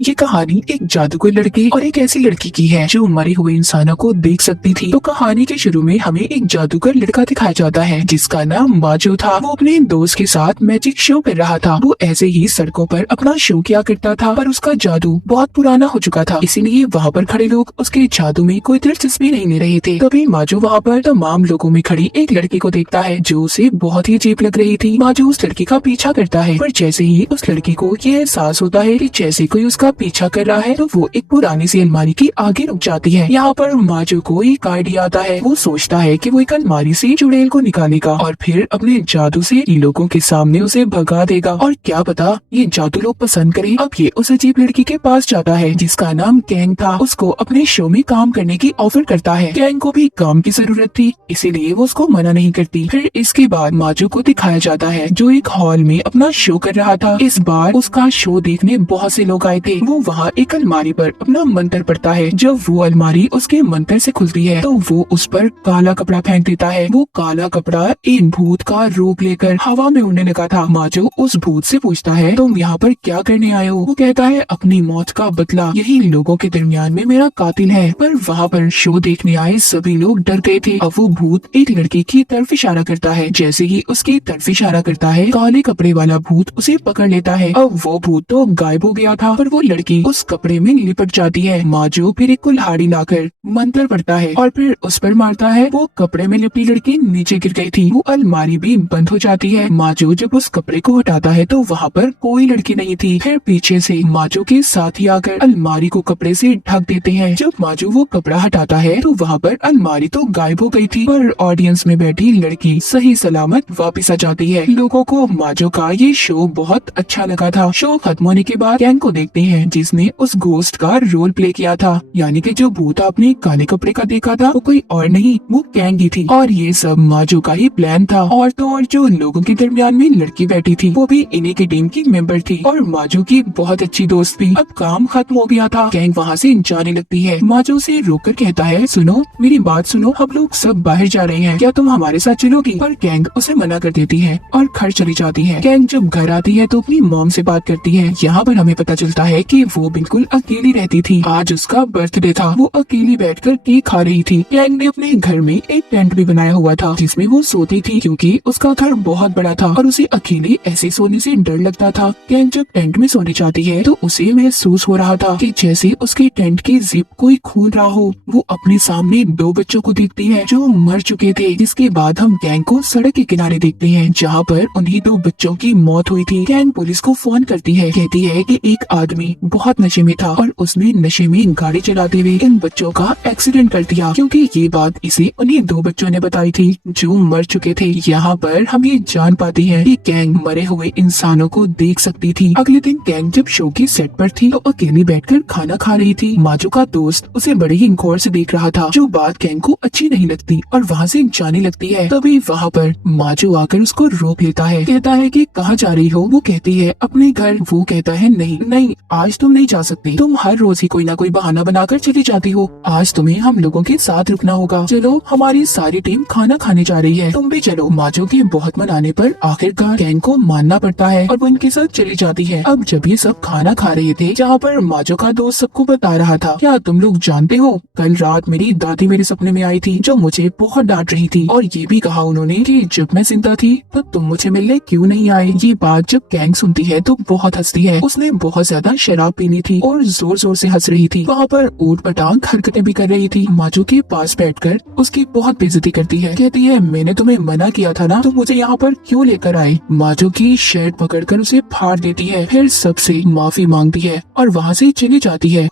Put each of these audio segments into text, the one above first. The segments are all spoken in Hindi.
ये कहानी एक जादूगर लड़के और एक ऐसी लड़की की है जो मरे हुए इंसानों को देख सकती थी। तो कहानी के शुरू में हमें एक जादूगर लड़का दिखाया जाता है जिसका नाम माजो था। वो अपने दोस्त के साथ मैजिक शो कर रहा था। वो ऐसे ही सड़कों पर अपना शो किया करता था, पर उसका जादू बहुत पुराना हो चुका था, इसीलिए वहाँ पर खड़े लोग उसके जादू में कोई दिलचस्पी नहीं ले रहे थे। तभी माजो वहाँ पर तमाम लोगों में खड़ी एक लड़की को देखता है जो उसे बहुत ही अजीब लग रही थी। माजो उस लड़की का पीछा करता है, पर जैसे ही उस लड़की को ये एहसास होता है कि जैसे कोई उसका पीछा कर रहा है तो वो एक पुरानी सी अलमारी की आगे रुक जाती है। यहाँ पर माजो को एक आइडिया आता है। वो सोचता है कि वो एक अलमारी से चुड़ैल को निकालेगा और फिर अपने जादू से लोगों के सामने उसे भगा देगा। और क्या पता ये जादू लोग पसंद करें। अब ये उस अजीब लड़की के पास जाता है जिसका नाम कैंग था। उसको अपने शो में काम करने की ऑफर करता है। कैंग को भी काम की जरूरत थी, इसीलिए वो उसको मना नहीं करती। फिर इसके बाद माजो को दिखाया जाता है जो एक हॉल में अपना शो कर रहा था। इस बार उसका शो देखने बहुत से लोग आए थे। वो वहाँ एक अलमारी पर अपना मंत्र पढ़ता है। जब वो अलमारी उसके मंत्र से खुलती है तो वो उस पर काला कपड़ा फेंक देता है। वो काला कपड़ा एक भूत का रूप लेकर हवा में उड़ने लगा था। माजो उस भूत से पूछता है तुम यहाँ पर क्या करने आए हो? वो कहता है अपनी मौत का बदला, यही लोगों के दरमियान में मेरा कातिल है। पर वहाँ पर शो देखने आए सभी लोग डर गए थे। अब वो भूत एक लड़की की तरफ इशारा करता है। जैसे ही उसकी तरफ इशारा करता है काले कपड़े वाला भूत उसे पकड़ लेता है। अब वो भूत तो गायब हो गया था, पर वो लड़की उस कपड़े में लिपट जाती है। माजो फिर एक कुल्हाड़ी लाकर मंत्र पढ़ता है और फिर उस पर मारता है। वो कपड़े में लिपटी लड़की नीचे गिर गई थी। वो अलमारी भी बंद हो जाती है। माजो जब उस कपड़े को हटाता है तो वहाँ पर कोई लड़की नहीं थी। फिर पीछे से माजो के साथी आकर अलमारी को कपड़े से ढक देते हैं। जब माजो वो कपड़ा हटाता है तो वहाँ पर अलमारी तो गायब हो गई थी, पर ऑडियंस में बैठी लड़की सही सलामत वापस आ जाती है। लोगों को माजो का ये शो बहुत अच्छा लगा था। शो खत्म होने के बाद कैंग को देखते हैं जिसने उस घोस्ट का रोल प्ले किया था, यानी कि जो भूत आपने काले कपड़े का देखा था वो कोई और नहीं, वो कैंग ही थी। और ये सब माजो का ही प्लान था। और तो और जो लोगों के दरमियान में लड़की बैठी थी वो भी इन्हीं की टीम की मेंबर थी और माजो की बहुत अच्छी दोस्त भी। अब काम खत्म हो गया था। कैंग वहाँ से जाने लगती है। माजो से रोककर कहता है सुनो मेरी बात सुनो, हम लोग सब बाहर जा रहे हैं, क्या तुम हमारे साथ चलोगी? पर कैंग उसे मना कर देती है और घर चली जाती है। कैंग जब घर आती है तो अपनी मॉम से बात करती है। यहाँ पर हमें पता चलता है कि वो बिल्कुल अकेली रहती थी। आज उसका बर्थडे था। वो अकेली बैठकर केक खा रही थी। कैंग ने अपने घर में एक टेंट भी बनाया हुआ था जिसमें वो सोती थी, क्योंकि उसका घर बहुत बड़ा था और उसे अकेले ऐसे सोने से डर लगता था। कैंग जब टेंट में सोने जाती है तो उसे महसूस हो रहा था कि जैसे उसके टेंट की जिप कोई खोल रहा हो। वो अपने सामने दो बच्चों को देखती है जो मर चुके थे। जिसके बाद हम कैंग को सड़क के किनारे देखते हैं जहाँ पर उन्हीं दो बच्चों की मौत हुई थी। कैंग पुलिस को फोन करती है, कहती है कि एक आदमी बहुत नशे में था और उसने नशे में गाड़ी चलाते हुए इन बच्चों का एक्सीडेंट कर दिया, क्योंकि ये बात इसे उन्हीं दो बच्चों ने बताई थी जो मर चुके थे। यहाँ पर हम ये जान पाते हैं कि कैंग मरे हुए इंसानों को देख सकती थी। अगले दिन कैंग जब शो की सेट पर थी तो अकेली बैठकर खाना खा रही थी। माजो का दोस्त उसे बड़े ही गौर से देख रहा था, जो बात कैंग को अच्छी नहीं लगती और वहाँ से जाने लगती है। तभी वहाँ पर माजो आकर उसको रोक लेता है, कहता है कि कहाँ जा रही हो? वो कहती है अपने घर। वो कहता है नहीं नहीं, आज तुम नहीं जा सकती। तुम हर रोज ही कोई ना कोई बहाना बनाकर चली जाती हो। आज तुम्हें हम लोगों के साथ रुकना होगा। चलो हमारी सारी टीम खाना खाने जा रही है, तुम भी चलो। माजो के बहुत मनाने पर आखिरकार कैंग को मानना पड़ता है और वो इनके साथ चली जाती है। अब जब ये सब खाना खा रहे थे जहाँ पर माजो का दोस्त सबको बता रहा था, क्या तुम लोग जानते हो कल रात मेरी दादी मेरे सपने में आई थी जो मुझे बहुत डांट रही थी और ये भी कहा उन्होंने कि जब मैं जिंदा थी तो तुम मुझे मिलने क्यों नहीं आए। ये बात जब कैंग सुनती है तो बहुत हंसती है। उसने बहुत ज्यादा शराब पीनी थी और जोर जोर से हंस रही थी। वहाँ पर ऊट पटांग हरकतें भी कर रही थी। माजो के पास बैठकर उसकी बहुत बेइज्जती करती है, कहती है मैंने तुम्हें मना किया था ना, तुम मुझे यहाँ पर क्यों लेकर आए? माजो की शर्ट पकड़कर उसे फाड़ देती है, फिर सबसे माफी मांगती है और वहाँ से चली जाती है।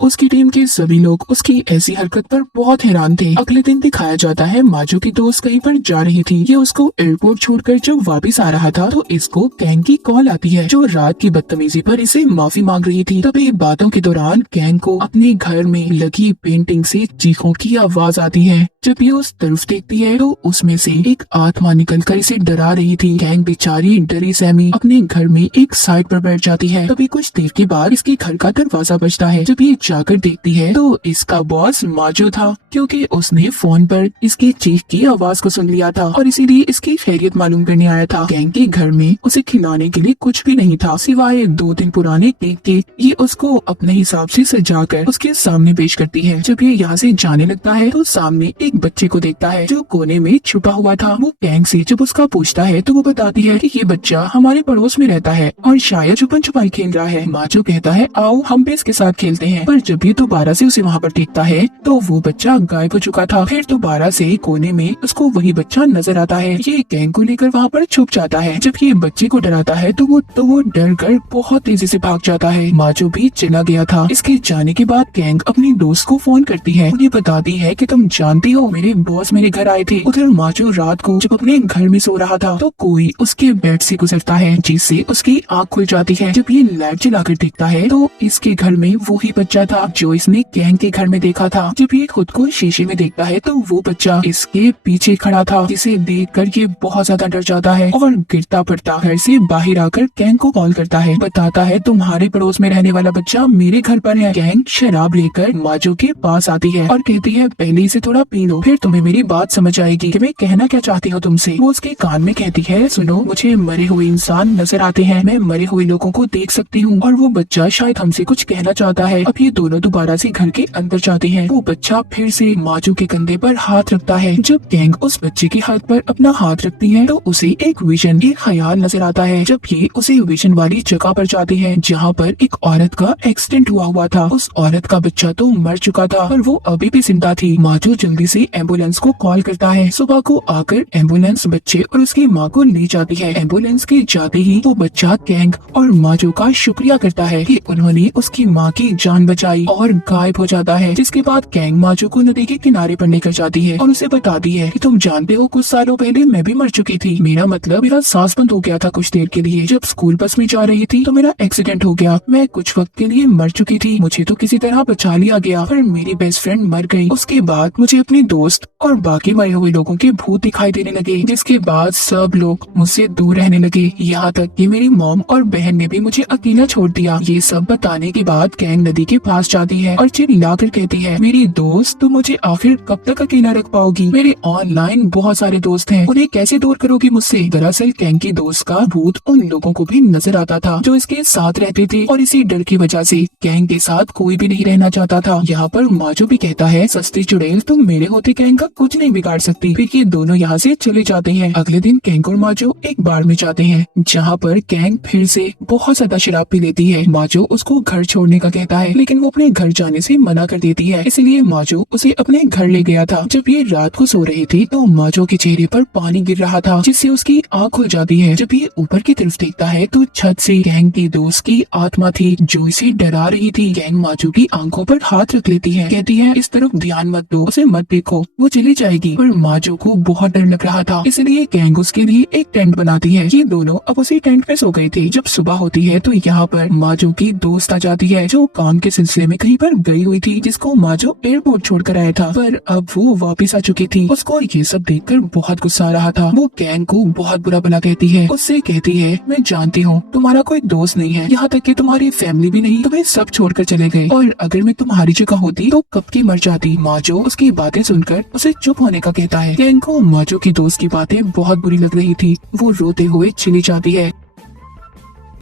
उसकी टीम के सभी लोग उसकी ऐसी हरकत पर बहुत हैरान थे। अगले दिन दिखाया जाता है माजो की दोस्त कहीं पर जा रही थी। ये उसको एयरपोर्ट छोड़कर जब वापस आ रहा था तो इसको कैंग की कॉल आती है जो रात की बदतमीजी पर इसे माफी मांग रही थी। तभी बातों के दौरान कैंग को अपने घर में लगी पेंटिंग से चीखों की आवाज आती है। जब ये उस तरफ देखती है तो उसमें से एक आत्मा निकलकर इसे डरा रही थी। कैंग बेचारी डरी सहमी अपने घर में एक साइड पर बैठ जाती है। तभी कुछ देर के बाद इसके घर का दरवाजा बजता है। जब ये जाकर देखती है तो इसका बॉस माजो था, क्योंकि उसने फोन पर इसकी चीख की आवाज को सुन लिया था और इसीलिए इसकी खैरियत मालूम करने आया था। कैंग के घर में उसे खिलाने के लिए कुछ भी नहीं था सिवाय 2 दिन पुराने केक के। ये उसको अपने हिसाब से सजाकर उसके सामने पेश करती है। जब ये यहाँ से जाने लगता है तो सामने एक बच्चे को देखता है जो कोने में छुपा हुआ था। वो कैंग से जब उसका पूछता है तो वो बताती है कि ये बच्चा हमारे पड़ोस में रहता है और शायद छुपन छुपाई खेल रहा है। माजो कहता है आओ हम भी इसके साथ खेलते हैं, पर जब ये दोबारा से उसे वहाँ पर देखता है तो वो बच्चा गायब हो चुका था। फिर दोबारा से कोने में उसको वही बच्चा नजर आता है। ये कैंग को लेकर वहाँ पर छुप जाता है। जब ये बच्चे को डराता है तो वो डर कर बहुत तेजी से भाग जाता है। माजो भी चला गया था। इसके जाने के बाद कैंग अपनी दोस्त को फोन करती है। उन्हें बताती है कि तुम जानती हो मेरे बॉस मेरे घर आए थे। उधर माजो रात को जब अपने घर में सो रहा था तो कोई उसके बेड से गुजरता है जिससे उसकी आँख खुल जाती है। जब ये लाइट जलाकर देखता है तो इसके घर में वही बच्चा था जो इसने कैंग के घर में देखा था। जब ये खुद को शीशे में देखता है तो वो बच्चा इसके पीछे खड़ा था, जिसे देखकर ये बहुत ज्यादा डर जाता है और गिरता पड़ता घर से बाहर आकर कैंग को कॉल करता है। बताता है तुम्हारे पड़ोस में रहने वाला बच्चा मेरे घर पर है। कैंग शराब लेकर माजो के पास आती है और कहती है पहले इसे थोड़ा पी लो, फिर तुम्हें मेरी बात समझ आएगी कि मैं कहना क्या चाहती हूँ तुमसे। वो उसके कान में कहती है सुनो, मुझे मरे हुए इंसान नजर आते हैं, मैं मरे हुए लोगों को देख सकती हूँ और वो बच्चा शायद हमसे कुछ कहना चाहता है। अब ये दोनों दोबारा से घर के अंदर जाते हैं। वो बच्चा फिर से माजो के कंधे पर हाथ रखता है। जब कैंग उस बच्चे के हाथ पर अपना हाथ रखती है तो उसे एक विजन, एक ख्याल नजर आता है। जब ये उसे विजन वाली जगह पर जाते हैं जहाँ पर एक औरत का एक्सीडेंट हुआ था। उस औरत का बच्चा तो मर चुका था पर वो अभी भी जिंदा थी। माजो जल्दी से एम्बुलेंस को कॉल करता है। सुबह को आकर एम्बुलेंस बच्चे और उसकी माँ को ले जाती है। एम्बुलेंस के जाते ही वो बच्चा कैंग और माजो का शुक्रिया करता है कि उन्होंने उसकी माँ की जान बचाई और गायब हो जाता है। जिसके बाद कैंग माजो को नदी के किनारे पर लेकर जाती है और उसे बताती है कि तुम जानते हो कुछ सालों पहले मैं भी मर चुकी थी। मेरा मतलब मेरा सांस बंद हो गया था कुछ देर के लिए। जब स्कूल बस में जा रही थी तो मेरा एक्सीडेंट हो गया। मैं कुछ वक्त के लिए मर चुकी थी। मुझे तो किसी तरह बचा लिया गया पर मेरी बेस्ट फ्रेंड मर गई। उसके बाद मुझे अपनी दोस्त और बाकी मरे हुए लोगों के भूत दिखाई देने लगे, जिसके बाद सब लोग मुझसे दूर रहने लगे, यहाँ तक कि मेरी मॉम और बहन ने भी मुझे अकेला छोड़ दिया। ये सब बताने के बाद कैंग नदी के पास जाती है और चिल्लाकर कहती है मेरी दोस्त तुम मुझे आखिर कब तक अकेला रख पाओगी? मेरे ऑनलाइन बहुत सारे दोस्त हैं, उन्हें कैसे दूर करोगी मुझसे? दरअसल कैंग की दोस्त का भूत उन लोगों को भी नजर आता था जो इसके साथ रहते थे और इसी डर की वजह से कैंग के साथ कोई भी नहीं रहना चाहता था। यहाँ पर माजो भी कहता है सस्ती चुड़ैल तुम मेरे होते कैंग का कुछ नहीं बिगाड़ सकती। फिर ये दोनों यहाँ से चले जाते हैं। अगले दिन कैंग और माजो एक बार में जाते हैं जहाँ पर कैंग फिर से बहुत ज्यादा शराब पी लेती है। माजो उसको घर छोड़ने का कहता है लेकिन वो अपने घर जाने से मना कर देती है, इसलिए माजो उसे अपने घर ले गया था। जब ये रात को सो रही थी तो माजो के चेहरे पर पानी गिर रहा था जिससे उसकी आँख खुल जाती है। जब ये ऊपर की तरफ देखता है तो छत से कैंग की दोस्त की आत्मा थी जो इसे डरा रही थी। कैंग माजो की आंखों पर हाथ रख लेती है, कहती है इस तरफ ध्यान मत दो, उसे मत देखो, वो चली जाएगी। पर माजो को बहुत डर लग रहा था, इसलिए कैंग उसके लिए एक टेंट बनाती है। ये दोनों अब उसी टेंट में सो गए थे। जब सुबह होती है तो यहाँ पर माजो की दोस्त आ जाती है जो काम के सिलसिले में कहीं पर गई हुई थी, जिसको माजो एयरपोर्ट छोड़कर आया था, पर अब वो वापस आ चुकी थी। उसको ये सब देखकर बहुत गुस्सा आ रहा था। वो कैंग को बहुत बुरा भला कहती है, उससे कहती है मैं जानती हूँ तुम्हारा कोई दोस्त नहीं है, यहाँ तक कि तुम्हारी फैमिली भी नहीं, तुम्हें सब छोड़कर चले गए और अगर मैं तुम्हारी जगह होती तो कब की मर जाती। माजो उसकी बातें सुनकर उसे चुप होने का कहता है। कैंग को माजो की दोस्त की बातें बहुत बुरी लग रही थी। वो रोते हुए चली जाती है।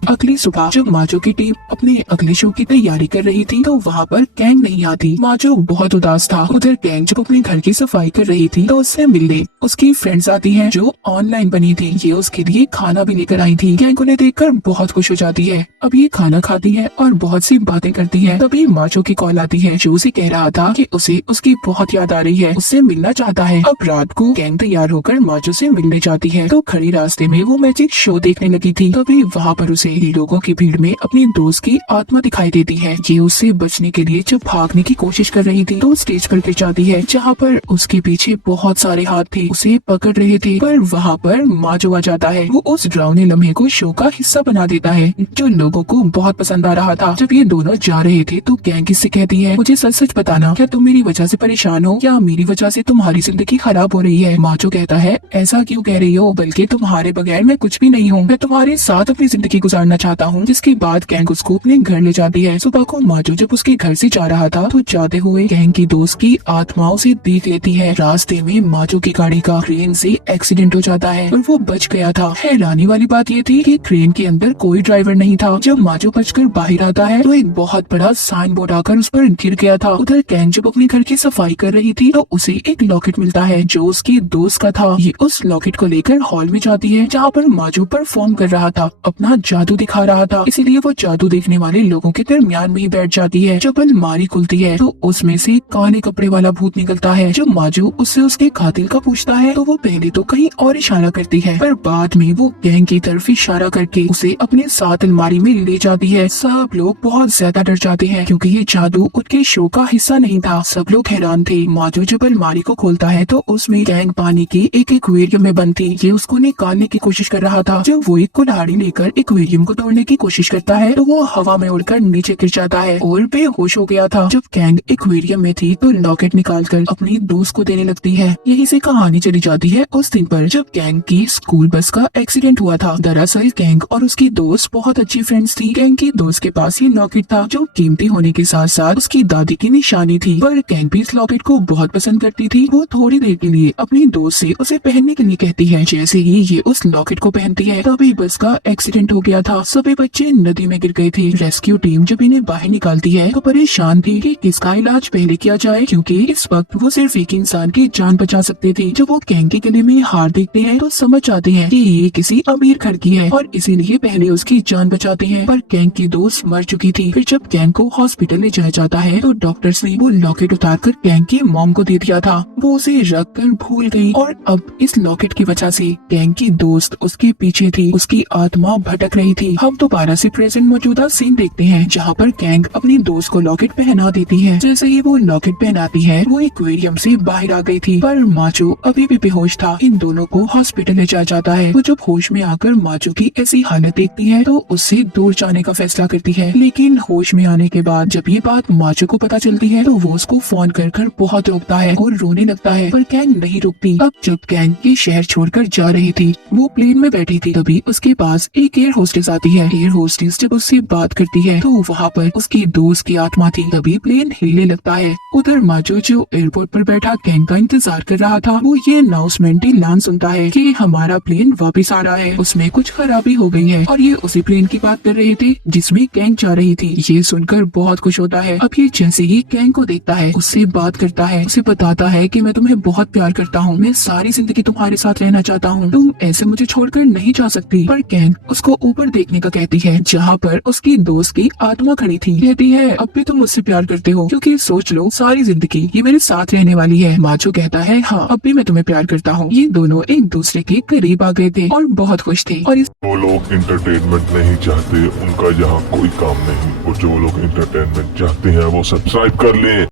अगली सुबह जब माजो की टीम अपने अगले शो की तैयारी कर रही थी तो वहाँ पर कैंग नहीं आती। माजो बहुत उदास था। उधर कैंग जब अपने घर की सफाई कर रही थी तो उससे मिलने उसकी फ्रेंड्स आती हैं जो ऑनलाइन बनी थी। ये उसके लिए खाना भी लेकर आई थी। कैंग उन्हें देखकर बहुत खुश हो जाती है। अब ये खाना खाती है और बहुत सी बातें करती है। तभी माजो की कॉल आती है जो उसे कह रहा था कि उसे उसकी बहुत याद आ रही है, उससे मिलना चाहता है। अब रात को कैंग तैयार होकर माजो से मिलने जाती है तो खड़ी रास्ते में वो मैजिक शो देखने लगी थी। तभी वहाँ पर उसे लोगों की भीड़ में अपनी दोस्त की आत्मा दिखाई देती है। ये उससे बचने के लिए जब भागने की कोशिश कर रही थी तो स्टेज पर गिर जाती है जहाँ पर उसके पीछे बहुत सारे हाथ थे, उसे पकड़ रहे थे। पर वहाँ पर माजो आ जाता है। वो उस डरावने लम्हे को शो का हिस्सा बना देता है जो लोगों को बहुत पसंद आ रहा था। जब ये दोनों जा रहे थे तो कैंग इससे कहती है मुझे सच सच बताना, क्या तुम मेरी वजह से परेशान हो या मेरी वजह से तुम्हारी जिंदगी खराब हो रही है? माजो कहता है ऐसा क्यों कह रही हो, बल्कि तुम्हारे बगैर मैं कुछ भी नहीं हूँ, मैं तुम्हारे साथ अपनी जिंदगी गुजार जानना चाहता हूँ। जिसके बाद गैंग उसको अपने घर ले जाती है। सुबह को माजो जब उसके घर से जा रहा था तो जाते हुए गैंग की दोस्त की आत्माओं से देख लेती है। रास्ते में माजो की गाड़ी का क्रेन से एक्सीडेंट हो जाता है और वो बच गया था। हैरानी वाली बात ये थी कि क्रेन के अंदर कोई ड्राइवर नहीं था। जब माजो बचकर बाहर आता है तो एक बहुत बड़ा साइन बोर्ड आकर उस पर गिर गया था। उधर गैंग जब अपने घर की सफाई कर रही थी तो उसे एक लॉकेट मिलता है जो उसके दोस्त का था। ये उस लॉकेट को लेकर हॉल में जाती है जहाँ पर माजो परफॉर्म कर रहा था, अपना जादू दिखा रहा था। इसीलिए वो जादू देखने वाले लोगों के दरमियान में ही बैठ जाती है। जब अलमारी खुलती है तो उसमें से काले कपड़े वाला भूत निकलता है। जब माजो उससे उसके कातिल का पूछता है तो वो पहले तो कहीं और इशारा करती है, पर बाद में वो गैंग की तरफ इशारा करके उसे अपने साथ अलमारी में ले जाती है। सब लोग बहुत ज्यादा डर जाते हैं क्योंकि ये जादू उनके शो का हिस्सा नहीं था। सब लोग हैरान थे। माजो जब अलमारी को खोलता है तो उसमें गैंग पानी के एक एक्वेरियम में बंद थी। ये उसको निकालने की कोशिश कर रहा था। जब वो एक कुल्हाड़ी लेकर एक्वेरियम को तोड़ने की कोशिश करता है तो वो हवा में उड़कर नीचे गिर जाता है और बेहोश हो गया था। जब गैंग एक्वेरियम में थी तो लॉकेट निकालकर अपनी दोस्त को देने लगती है। यही से कहानी चली जाती है उस दिन पर जब गैंग की स्कूल बस का एक्सीडेंट हुआ था। दरअसल गैंग और उसकी दोस्त बहुत अच्छी फ्रेंड्स थी। गैंग की दोस्त के पास ये लॉकेट था जो कीमती होने के साथ साथ उसकी दादी की निशानी थी, पर गैंग भी इस लॉकेट को बहुत पसंद करती थी। वो थोड़ी देर के लिए अपनी दोस्त से उसे पहनने के लिए कहती है। जैसे ही ये उस लॉकेट को पहनती है तभी बस का एक्सीडेंट हो गया था। सभी बच्चे नदी में गिर गए थे। रेस्क्यू टीम जब इन्हें बाहर निकालती है तो परेशान थी कि किसका इलाज पहले किया जाए, क्योंकि इस वक्त वो सिर्फ एक इंसान की जान बचा सकते थे। जब वो गैंग के गले में हार देखते हैं तो समझ जाते हैं कि ये किसी अमीर घर की है और इसीलिए पहले उसकी जान बचाते हैं, पर गैंग की दोस्त मर चुकी थी। फिर जब गैंग को हॉस्पिटल ले जाया जाता है तो डॉक्टर्स ने वो लॉकेट उतारकर गैंग की मॉम को दे दिया था। वो उसे रख कर भूल गई और अब इस लॉकेट की वजह से गैंग की दोस्त उसके पीछे थी। उसकी आत्मा भटक रही थी। हम दोबारा से प्रेजेंट मौजूदा सीन देखते हैं जहाँ पर गैंग अपनी दोस्त को लॉकेट पहना देती है। जैसे ही वो लॉकेट पहनाती है वो एक्वेरियम से बाहर आ गई थी, पर माचो अभी भी बेहोश था। इन दोनों को हॉस्पिटल ले जाया जाता है। वो जब होश में आकर माचो की ऐसी हालत देखती है तो उससे दूर जाने का फैसला करती है, लेकिन होश में आने के बाद जब ये बात माचो को पता चलती है तो वो उसको फोन कर बहुत रोकता है और रोने लगता है, पर गैंग नहीं रुकती। अब जब गैंग ये शहर छोड़कर जा रही थी वो प्लेन में बैठी थी, तभी उसके पास एक एयर होस्टेस आती है। एयर होस्टेस जब उससे बात करती है तो वहाँ पर उसकी दोस्त की आत्मा थी। तभी प्लेन हिलने लगता है। उधर माचो जो एयरपोर्ट पर बैठा गैंग का इंतजार कर रहा था वो ये अनाउंसमेंट ऐलान सुनता है कि हमारा प्लेन वापस आ रहा है, उसमें कुछ खराबी हो गई है। और ये उसी प्लेन की बात कर रहे थे जिसमें गैंग जा रही थी। ये सुनकर बहुत खुश होता है। अब ये जैसे ही गैंग को देखता है उससे बात करता है, उसे बताता है कि मैं तुम्हें बहुत प्यार करता हूँ, मैं सारी जिंदगी तुम्हारे साथ रहना चाहता हूँ, तुम ऐसे मुझे छोड़कर नहीं जा सकती। पर गैंग उसको ऊपर देखने का कहती है जहाँ पर उसकी दोस्त की आत्मा खड़ी थी। कहती है अब भी तुम मुझसे प्यार करते हो, क्योंकि सोच लो सारी जिंदगी ये मेरे साथ रहने वाली है। माचो कहता है हाँ अब भी मैं तुम्हें प्यार करता हूँ। ये दोनों एक दूसरे के करीब आ गए थे और बहुत खुश थे। और वो लोग इंटरटेनमेंट नहीं चाहते, उनका यहाँ कोई काम नहीं। और जो लोग इंटरटेनमेंट चाहते हैं वो सब्सक्राइब कर ले।